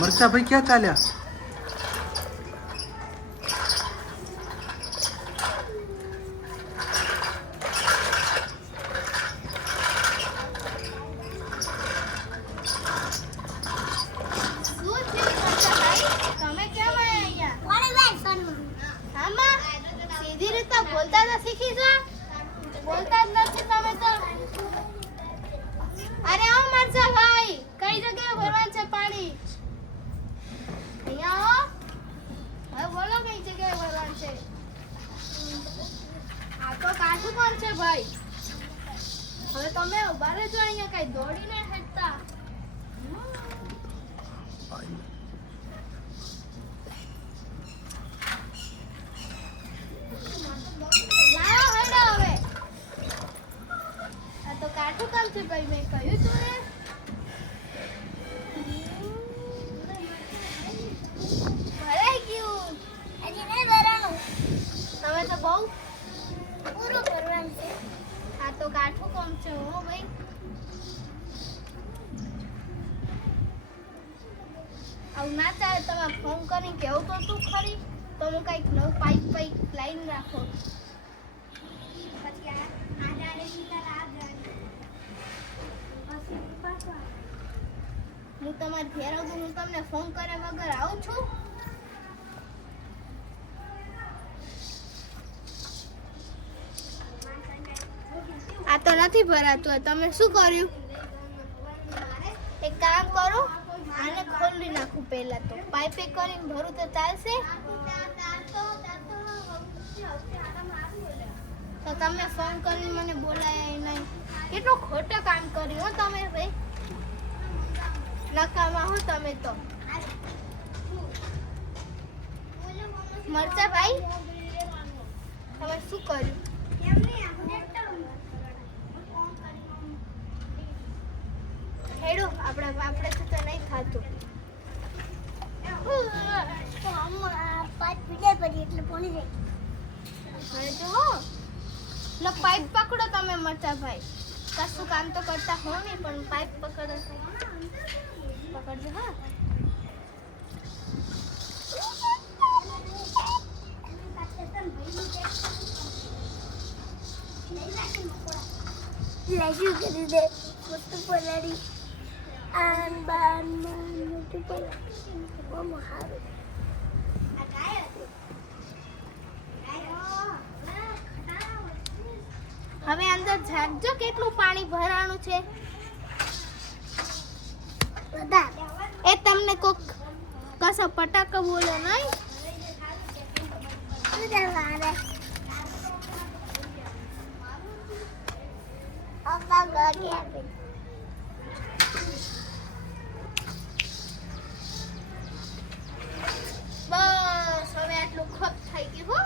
मरचा भाई क्या चाल्या અરે આવો મરચા ભાઈ, કઈ જગ્યાએ ભરવાનું છે પાણી? અહીંયા આવો. હવે બોલો કઈ જગ્યાએ ભરવાનું છે? આ તો કાઠું કોણ છે ભાઈ? હવે તમે ઉભા રહેજો અહીંયા, કઈ દોડીને હેડતા. લાવો હેડો હવે. આ તો કાઠું કામ છે ભાઈ, મેં કહ્યું તું ને. ભરાઈ ગયું. હજી નહીં ભરાણું. તમે તો બહુ પૂરું કરવાનું છે. આ તો કાઠું કામ છે હો ભાઈ. આવું ના ચાલે. તમે ફોન કરીને કેવું તો તું ખરી, તો હું કઈક નવું પાઇપ લાઈન રાખો. પછી હું તમારે ઘેર આવું, હું તમને ફોન કર્યા વગર આવું છું? આ તો નથી ભરાતું. તમે શું કર્યું? એક કામ કરો, આને ખોલી નાખું પહેલા. તો પાઇપે કરીને ભરું તો ચાલશે? તો તમે ફોન કરીને મને બોલાયા નહીં. કેટલું ખોટું કામ કર્યું હો તમે ભાઈ. નકામા હો તમે તો. મરચા ભાઈ, તમે શું કર્યું? હેડો, આપણે તો નહીં ખાતું. પાઇપ પકડો તમે મરચા ભાઈ. કશું કામ તો કરતા હો નહીં, પણ પાઇપ પકડો. પકડજો હા. લાગ્યું કરી દે મોટું પલાડી આન બાન મોટું પલાડી બહુ સારું. હવે અંદર ઝાકજો કેટલું પાણી ભરાણું છે. બધા એ તમને કોક કસો પટાકો બોલો નહીં. બસ હવે આટલું ખપ થઈ ગયું હો.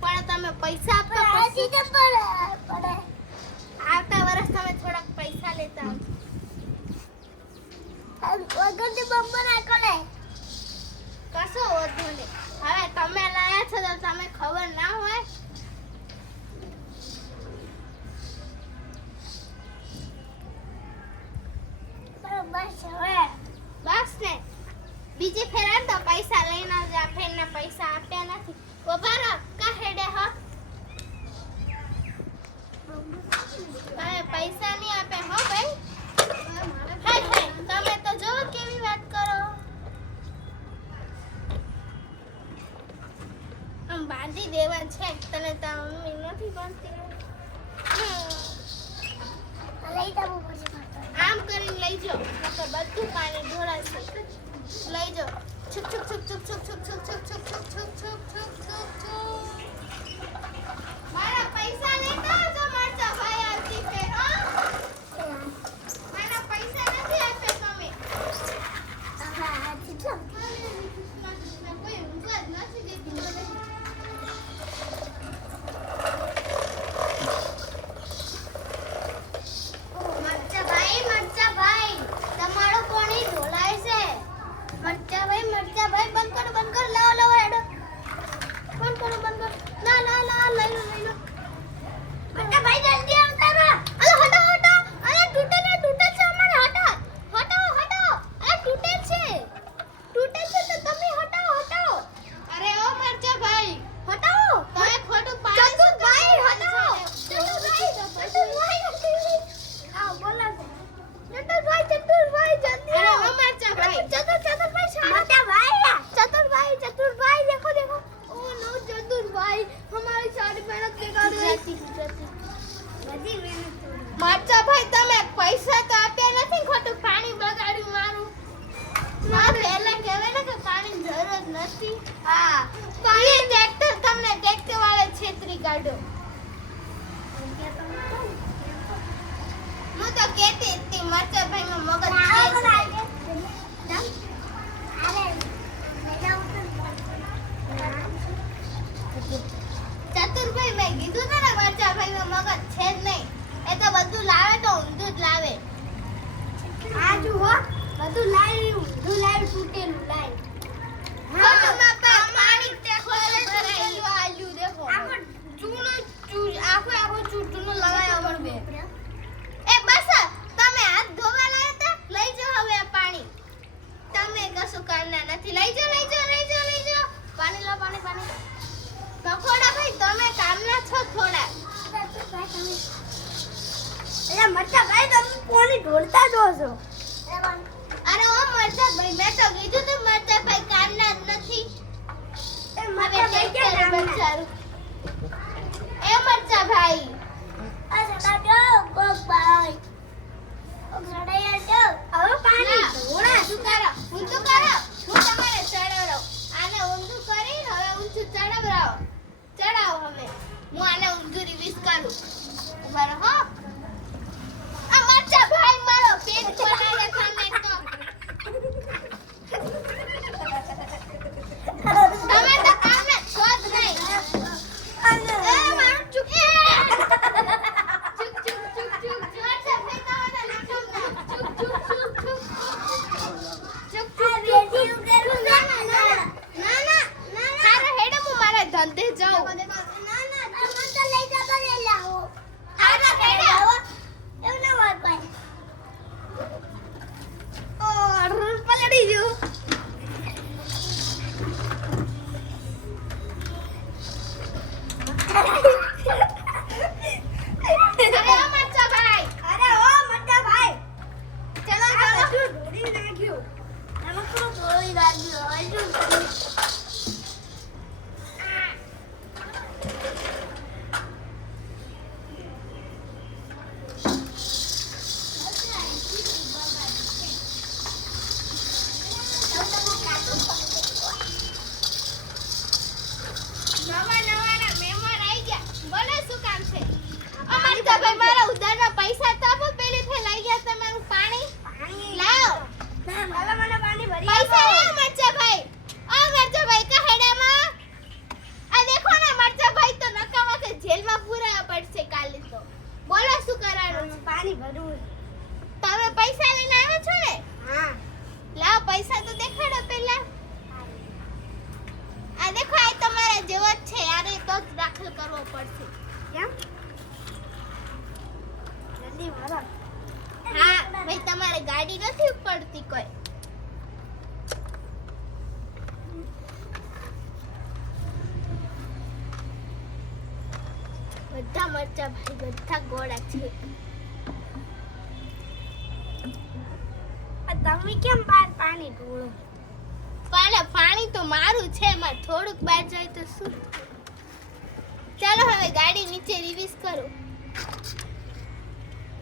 પણ તમે પૈસા આપવા પડે. આવતા વર્ષ તમે થોડાક પૈસા લેતા આવજો. કશો વધુ નહીં. હવે તમે લાયા છો તો તમે ખબર ના હોય. બસ ને બીજી ફેર આમ તો પૈસા લઈને આવજો. આ ફેરના પૈસા આપ્યા નથી. ઉભા કા હેડે હો. હવે પૈસા નહીં આપે હો ભાઈ. હાય તમે તો જો કેવી વાત કરો. આમ બાંધી દેવા છે તને. તો મમ્મી નથી બાંધતી. લઈ જવું પડશે. આમ કરીને લઈ જાઓ, નકર બધું પાણી ઢોળાશે. લઈ જાઓ. છુક છુક છુક છુક છુક છુક છુક છુક છુક છુક છુક છુક છુક છુક છુક. મારા પૈસા લેતા આવજો મરચા ભાઈ આવતી ફેર હો. મારા પૈસા નથી આપ્યા તમે. હા કેટલા? કોઈ ઊંઘવા જ નથી દેતી મને. મરચા ભાઈ તમારો કોણી ઢોલાય છે. મને નથી હા પણ ટ્રેક્ટર તમને ટ્રેક્ટર વાળા છેતરી કાઢો હું તો કહેતી હતી મરચા ભાઈમાં મગજ ચતુરભાઈ મેં કીધું ને મરચા ભાઈમાં મગજ છે જ નહીં એ તો બધું લાવે તો ઊંધું જ લાવે આ જુઓ બધું લાવી ઊંધું લાવી તૂટેલું લાવી ફોટોમાં પાણી ખોલે ભરાયેલું આલ્યું દેખો આખો ચૂનો આખો ચૂનો લગાયો અમર બે એ બસ તમે હાથ ધોવા લાયા તા લઈ જાઓ હવે આ પાણી તમે કશું કારના નથી લઈ જાઓ પાણી લો પાણી નખોડા ભાઈ તમે કામના છો થોડા એટલે મરચા ભાઈ તમે પાણી ઢોળતા જો છો અરે ઓ મરચા ભાઈ મેં તો કીધું તો મરચા ભાઈ કામના જ નથી એ મરચા ભાઈ ક્યાં બચારું એ મરચા ભાઈ આ સડા દો કોક ભાઈ ઓ સડાયા દો હવે પાણી ઢોળા શું કરો ઊંધું કરો હું તમારે ચડાવરો આને ઊંધું કરી હવે ઊંચું ચડાવરાવો ચડાવો હવે હું આને ઊંધું રિવીઝ કરું બરાબર હો આ મરચા ભાઈ મારો પેટ ખોલાવે ખાને તો તમે તો કામને શોધ નહીં એ મારું ચૂક મરચા ભાઈ તમે તો ચૂક ના તારે હેડે હું મારા ધંધે જાઉં તમે પૈસા લઈને આવ્યા છો ને હા લાવ પૈસા તો દેખાડો પહેલા આ દેખો આ તમારા જેવો જ છે આને તો જ દાખલ કરવો પડશે કેમ જલ્દી ભરો હા ભાઈ તમારે ગાડી નથી ઉપડતી કોઈ બધા મરચા ભાઈ બધા ગોળા છે તમે કેમ બહાર પાણી ઢોળો પાણી તો મારું છે એમાં થોડુંક બહાર જાય તો શું ચાલો હવે ગાડી નીચે રિવીઝ કરો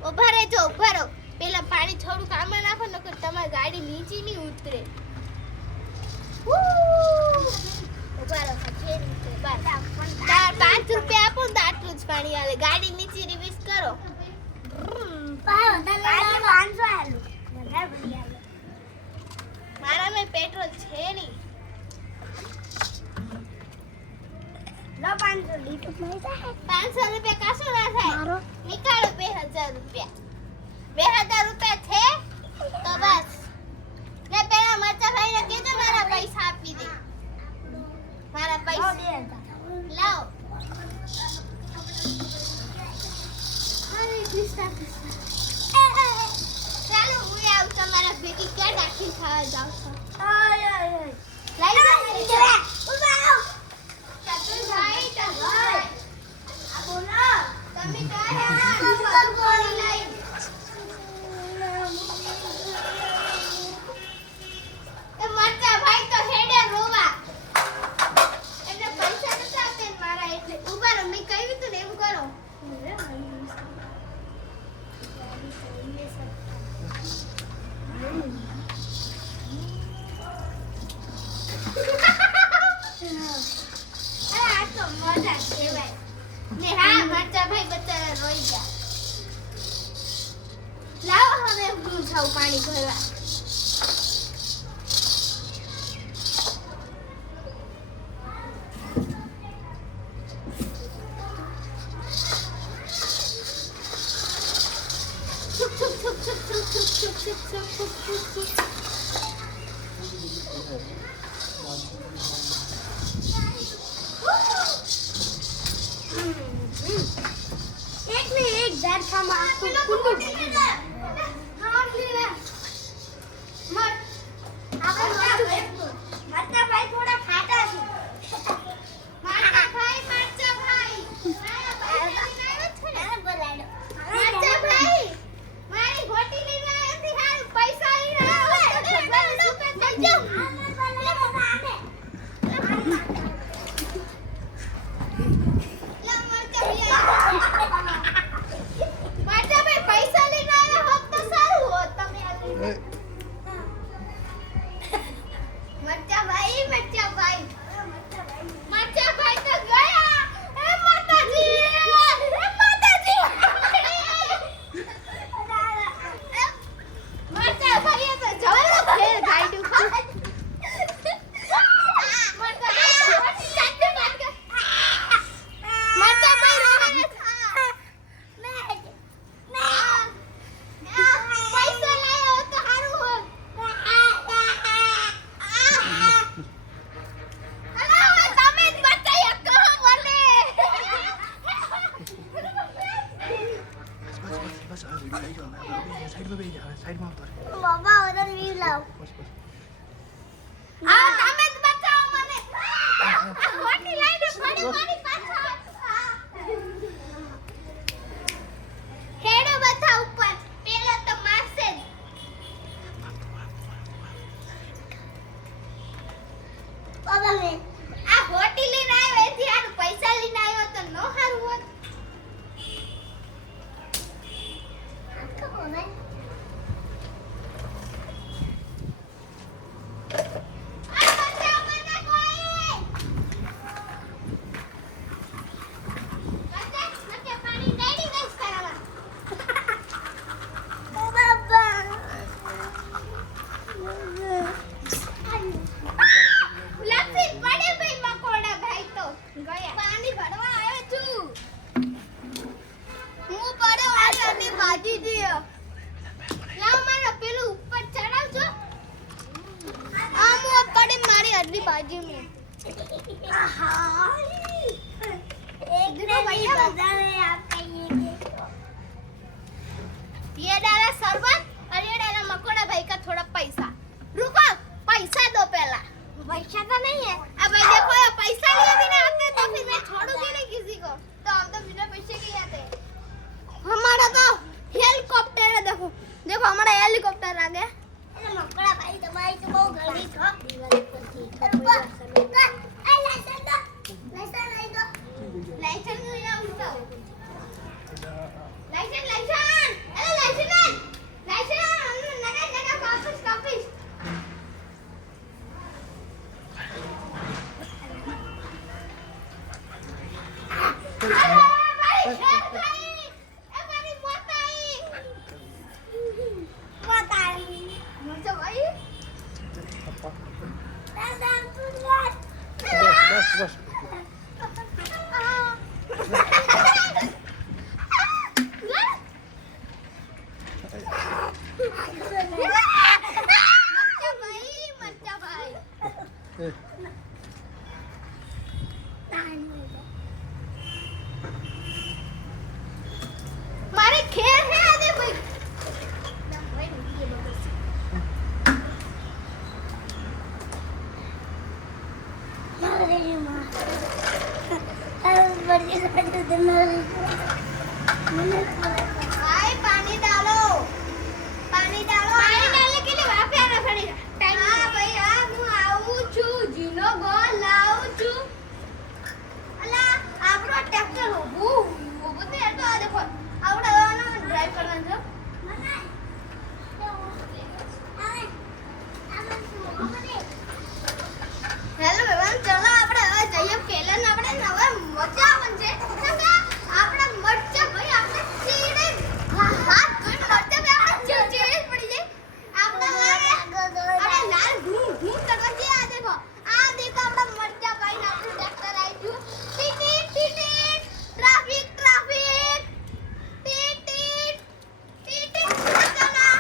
ઉભા રહેજો ઉભા રહો પેલા પાણી થોડુંક આમાં નાખો નકર તમારી ગાડી નીચે નહીં ઉતરે ઉભા રહો ફેર નીચે બસ 5 રૂપિયા આપો તો આટલું જ પાણી આવે ગાડી નીચે રિવીઝ કરો 500 આલું મારા में पेट्रोल છે નહીં લો 500 લીટર નહીં થાય 500 રૂપિયા કાશું ના થાય મારો નીકાળો 2000 રૂપિયા 2000 રૂપિયા છે તો બસ ને પેલા મરચા ભાઈને કીધું મારા પૈસા આપી દે મારા પૈસા લાવ હરે કૃષ્ણ ચાલો હું આવું તમારા ભેગી ક્યાં દાખી ખાવા જાવ છો લઈ જાઓ ઉભા આવ ચતુરભાઈ આ બોલો તમે ક્યાં પાણી લઈ એ મરચા ભાઈ તો હેડે રોવા એમને પૈસા નથી આપે મારા એટલે ઉભા રહો મેં કહ્યું તું ને એમ કરો આ હોટી લઈને આવ્યો એથી આ પૈસા લઈને આવ્યો તો નો હારું હોત. बाजी में ये डाला शरबत और ये डाला मकोड़ा भाई का थोड़ा पैसा. रुको, पैसा दो पहला. पैसा तो नहीं है. अब भाई देखो ये पैसा लिए बिना आते तो फिर मैं छोड़ूंगी नहीं किसी को. तो हम तो बिना पैसे के आते हैं. हमारा तो हेलीकॉप्टर है. देखो देखो हमारा हेलीकॉप्टर आ गया. मकोड़ा भाई तुम्हारी तो बहुत गर्मी था. बस मारे खेल है आदे भाई. भाई पानी डालो. पानी डालो. पानी डालने के लिए वहाँ पे आना पड़ेगा. हाँ भाई हाँ હું આવું છું. જીનો ગોળ લાવું છું. અલા આપણો ટ્રેક્ટર ઊભું તે તો આ દેખો આપણે આનો ડ્રાઈવ કરવાનું છે. હેલો બેવાન ચલો આપણે હવે જઈએ પેલા આપણે નવા મજા આવશે. આપણે મરચા ભાઈ આપણે ચીડે હાથ ધોઈને મરચા ભાઈ આપણે ચીડે પડી જાય. આપણે લાલ ઘૂમ ઘૂમ કરવા જઈએ. આ દેખો આપણા મરચા ભાઈ ને આપણે ટ્રેક્ટર આવી ગયું. ટીટીટ ટીટીટ ટ્રાફિક ટ્રાફિક ટીટીટ ટીટીટ કાકા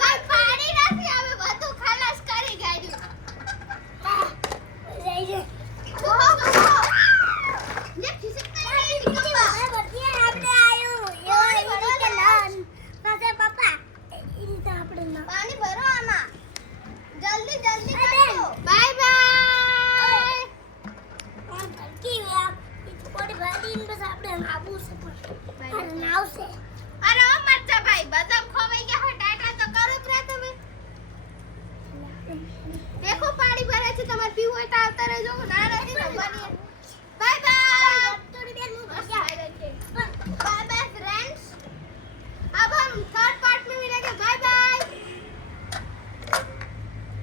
ભાઈ પાણી નથી આવે બધું ખલાસ કરી ગાડ્યું. ઓહો ઓહો ये खिसकता है निकलवा बढ़िया આપણે આયો યો કે નાન પાસે પાપા ઈ તો આપણે ના પાણી ભરો આમાં જલ્દી જલ્દી કરો. Bye bye. ઓન તડકી ગયા ઈ થોડી ભાડીન બસ આપણે આબુ છે પણ નાવશે. અરે ઓ મરચા ભાઈ બદામ ખોવાઈ ગયા હોય ટાટા તો કરો જ રે તમે. देखो पानी भरे છે તમારે પીવું હોય તો આવતા રહેજો.